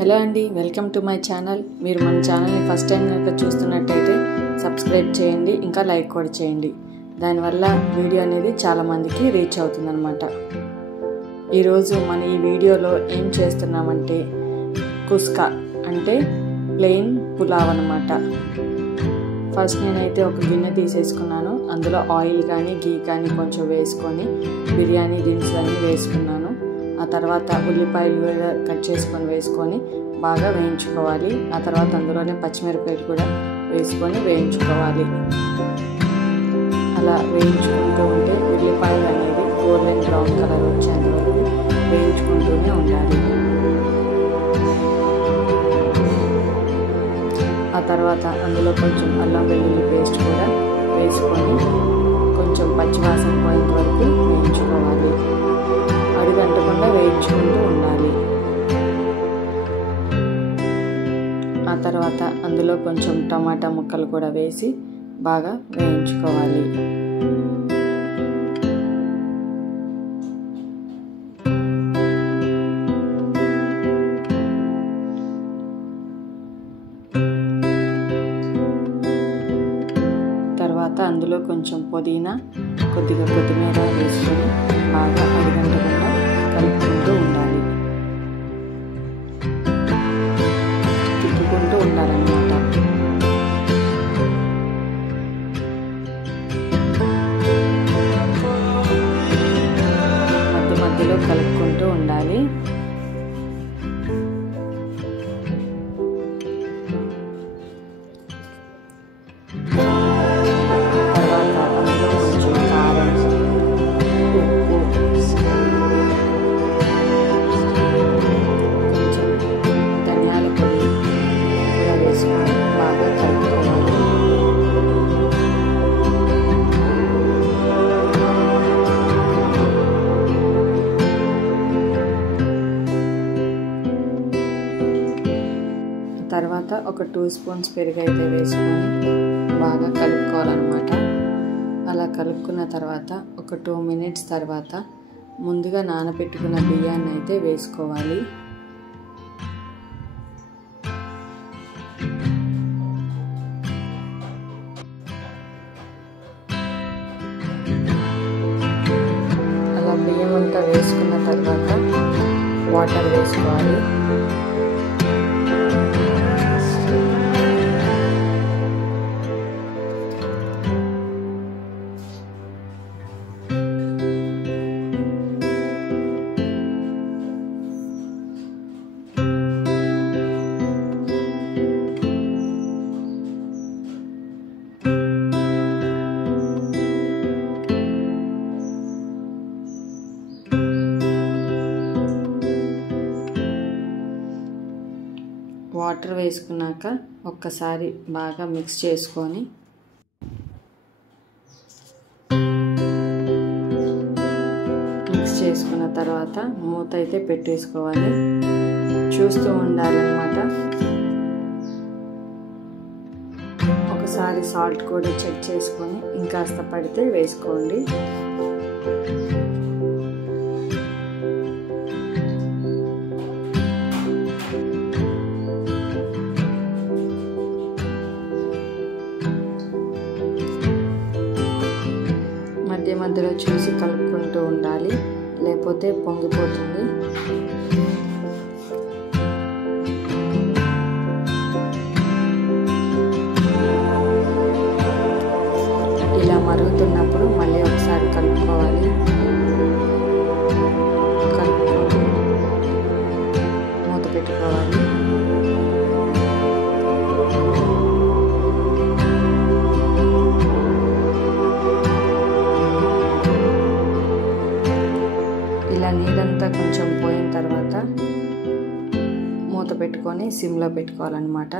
Hello అండి, welcome to my channel. మీరు మన ఛానల్ని ఫస్ట్ టైం కనుక చూస్తున్నట్టయితే సబ్స్క్రైబ్ చేయండి, ఇంకా లైక్ కూడా చేయండి. దానివల్ల వీడియో అనేది చాలామందికి రీచ్ అవుతుందన్నమాట. ఈరోజు మన ఈ వీడియోలో ఏం చేస్తున్నామంటే కుస్కా అంటే ప్లెయిన్ పులావ్ అన్నమాట. ఫస్ట్ నేనైతే ఒక గిన్నె తీసేసుకున్నాను. అందులో ఆయిల్ కానీ గీ కానీ కొంచెం వేసుకొని బిర్యానీ దినుసులన్నీ వేసుకున్నాను. ఆ తర్వాత ఉల్లిపాయలు కూడా కట్ చేసుకొని వేసుకొని బాగా వేయించుకోవాలి. ఆ తర్వాత అందులోనే పచ్చిమిరపకాయలు కూడా వేసుకొని వేయించుకోవాలి. అలా వేయించుకుంటూ ఉంటే ఉల్లిపాయలు అనేది గోల్డెన్ బ్రౌన్ కలర్ వచ్చేంత వరకు వేయించుకుంటూనే ఉండాలి. ఆ తర్వాత అందులో కొంచెం అల్లం వెల్లుల్లి పేస్ట్ కూడా వేసుకొని కొంచెం పచ్చివాసన పోయేంత వరకు వేయించుకోవాలి. అడుగంటకుండా వేయించుకుంటూ ఉండాలి. ఆ తర్వాత అందులో కొంచెం టమాటా ముక్కలు కూడా వేసి బాగా వేయించుకోవాలి. తర్వాత అందులో కొంచెం పుదీనా, కొద్దిగా కొత్తిమీర వేసుకొని బాగా అడుగంటకుండా కలుపుకుంటూ ఉండాలి. తిప్పుకుంటూ ఉండాలన్నమాట. మధ్య మధ్యలో కలుపుకుంటూ ఉండాలి. తర్వాత ఒక 2 స్పూన్స్ పెరుగు అయితే వేసుకొని బాగా కలుపుకోవాలన్నమాట. అలా కలుపుకున్న తర్వాత ఒక 2 మినిట్స్ తర్వాత ముందుగా నానబెట్టుకున్న బియ్యాన్ని అయితే వేసుకోవాలి. అలా బియ్యం అంతా వేసుకున్న తర్వాత వాటర్ వేసుకోవాలి. వాటర్ వేసుకున్నాక ఒక్కసారి బాగా మిక్స్ చేసుకొని చేసుకున్న తర్వాత మూత అయితే పెట్టేసుకోవాలి. చూస్తూ ఉండాలన్నమాట. ఒకసారి సాల్ట్ కూడా చెక్ చేసుకొని ఇంకాస్త పడితే వేసుకోండి. మధ్య మధ్యలో చూసి కలుపుకుంటూ ఉండాలి, లేకపోతే పొంగిపోతుంది. ఇలా మరుగుతున్నప్పుడు మళ్ళీ ఒకసారి కలుపుకోవాలి. కలుపుకొని మూత పెట్టుకోవాలి. ఇలా నీరంతా కొంచెం పోయిన తర్వాత మూత పెట్టుకొని సిమ్లో పెట్టుకోవాలన్నమాట.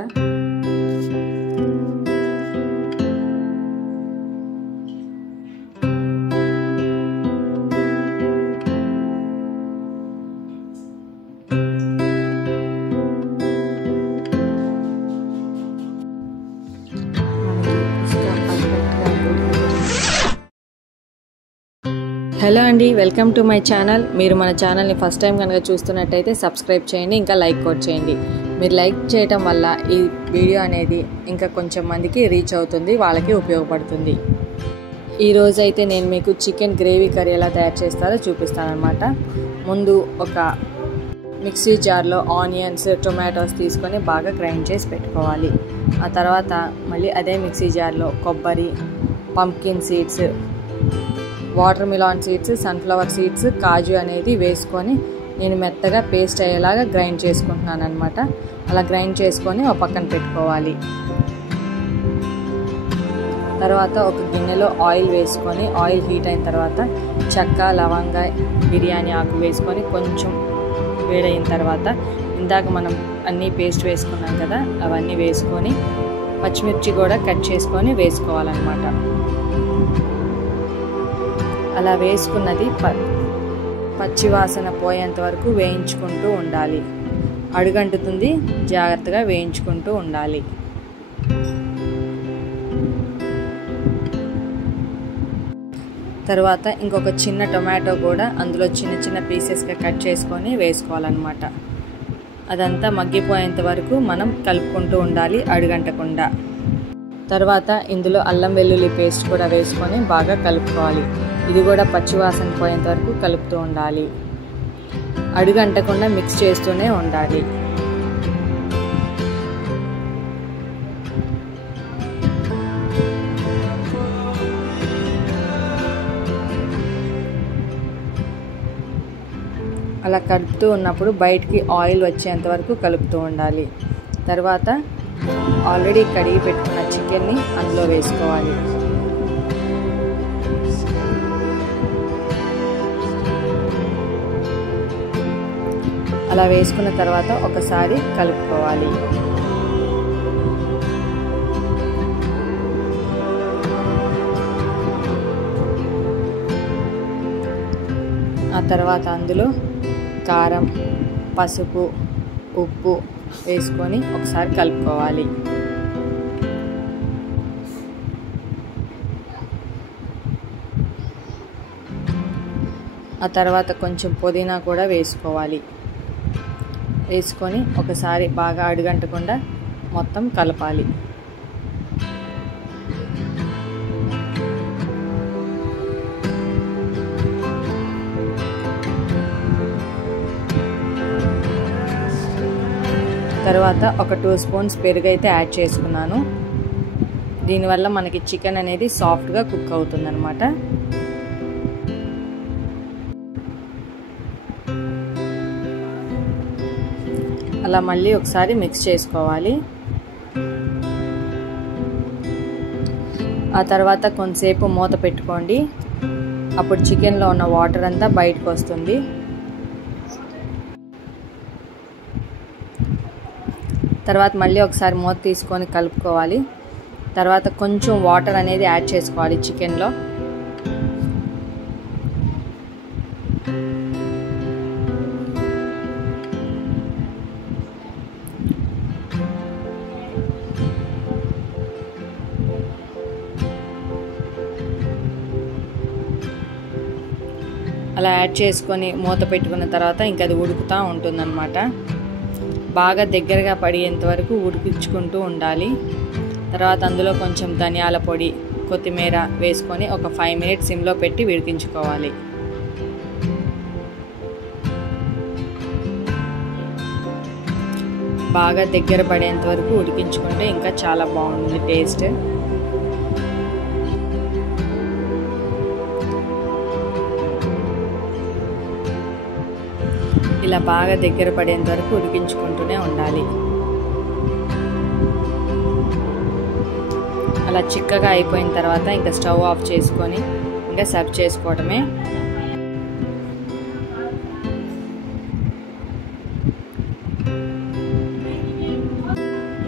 హలో అండి, వెల్కమ్ టు మై ఛానల్. మీరు మన ఛానల్ని ఫస్ట్ టైం కనుక చూస్తున్నట్టయితే సబ్స్క్రైబ్ చేయండి, ఇంకా లైక్ కూడా చేయండి. మీరు లైక్ చేయటం వల్ల ఈ వీడియో అనేది ఇంకా కొంచెం మందికి రీచ్ అవుతుంది, వాళ్ళకి ఉపయోగపడుతుంది. ఈరోజు అయితే నేను మీకు చికెన్ గ్రేవీ కర్రీ ఎలా తయారు చేస్తారో చూపిస్తానన్నమాట. ముందు ఒక మిక్సీ జార్లో ఆనియన్స్, టొమాటోస్ తీసుకొని బాగా గ్రైండ్ చేసి పెట్టుకోవాలి. ఆ తర్వాత మళ్ళీ అదే మిక్సీ జార్లో కొబ్బరి, pumpkin seeds, watermelon seeds, sunflower seeds, కాజు అనేది వేసుకొని నేను మెత్తగా పేస్ట్ అయ్యేలాగా గ్రైండ్ చేసుకుంటున్నాను అనమాట. అలా గ్రైండ్ చేసుకొని ఒక పక్కన పెట్టుకోవాలి. తర్వాత ఒక గిన్నెలో ఆయిల్ వేసుకొని ఆయిల్ హీట్ అయిన తర్వాత చెక్క, లవంగ, బిర్యానీ ఆకు వేసుకొని కొంచెం వేడైన తర్వాత ఇందాక మనం అన్నీ పేస్ట్ వేసుకున్నాం కదా, అవన్నీ వేసుకొని పచ్చిమిర్చి కూడా కట్ చేసుకొని వేసుకోవాలన్నమాట. అలా వేసుకున్నది పచ్చివాసన పోయేంత వరకు వేయించుకుంటూ ఉండాలి. అడుగంటుతుంది, జాగ్రత్తగా వేయించుకుంటూ ఉండాలి. తర్వాత ఇంకొక చిన్న టొమాటో కూడా అందులో చిన్న చిన్న పీసెస్గా కట్ చేసుకొని వేసుకోవాలన్నమాట. అదంతా మగ్గిపోయేంత వరకు మనం కలుపుకుంటూ ఉండాలి, అడుగంటకుండా. తర్వాత ఇందులో అల్లం వెల్లుల్లి పేస్ట్ కూడా వేసుకొని బాగా కలుపుకోవాలి. ఇది కూడా పచ్చివాసన పోయేంత వరకు కలుపుతూ ఉండాలి. అడుగంటకుండా మిక్స్ చేస్తూనే ఉండాలి. అలా కలుపుతూ ఉన్నప్పుడు బయటికి ఆయిల్ వచ్చేంత వరకు కలుపుతూ ఉండాలి. తర్వాత ఆల్రెడీ కడిగి పెట్టుకున్న చికెన్ని అందులో వేసుకోవాలి. అలా వేసుకున్న తర్వాత ఒకసారి కలుపుకోవాలి. ఆ తర్వాత అందులో కారం, పసుపు, ఉప్పు వేసుకొని ఒకసారి కలుపుకోవాలి. ఆ తర్వాత కొంచెం పుదీనా కూడా వేసుకోవాలి. వేసుకొని ఒకసారి బాగా అడుగంటకుండా మొత్తం కలపాలి. తర్వాత ఒక 2 స్పూన్స్ పెరుగు అయితే యాడ్ చేసుకున్నాను. దీనివల్ల మనకి చికెన్ అనేది సాఫ్ట్గా కుక్ అవుతుందన్నమాట. అలా మళ్ళీ ఒకసారి మిక్స్ చేసుకోవాలి. ఆ తర్వాత కొంతసేపు మూత పెట్టుకోండి. అప్పుడు చికెన్లో ఉన్న వాటర్ అంతా బయటకు వస్తుంది. తర్వాత మళ్ళీ ఒకసారి మూత తీసుకొని కలుపుకోవాలి. తర్వాత కొంచెం వాటర్ అనేది యాడ్ చేసుకోవాలి చికెన్లో. అలా యాడ్ చేసుకొని మూత పెట్టుకున్న తర్వాత ఇంకా అది ఉడుకుతూ ఉంటుందన్నమాట. బాగా దగ్గరగా పడేంత వరకు ఉడికించుకుంటూ ఉండాలి. తర్వాత అందులో కొంచెం ధనియాల పొడి, కొత్తిమీర వేసుకొని ఒక 5 మినిట్స్ సిమ్లో పెట్టి ఉడికించుకోవాలి. బాగా దగ్గర పడేంత వరకు ఉడికించుకుంటే ఇంకా చాలా బాగుంటుంది టేస్ట్. ఇలా బాగా దగ్గర పడేంత వరకు ఉడికించుకుంటూనే ఉండాలి. అలా చిక్కగా అయిపోయిన తర్వాత ఇంకా స్టవ్ ఆఫ్ చేసుకొని ఇంకా సర్వ్ చేసుకోవడమే.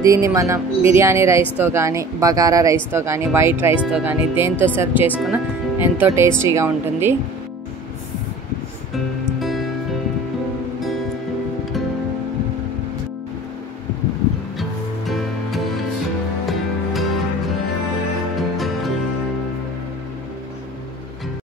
దీన్ని మనం బిర్యానీ రైస్తో కానీ, బగారా రైస్తో కానీ, వైట్ రైస్తో కానీ దేంతో సర్వ్ చేసుకున్నా ఎంతో టేస్టీగా ఉంటుంది.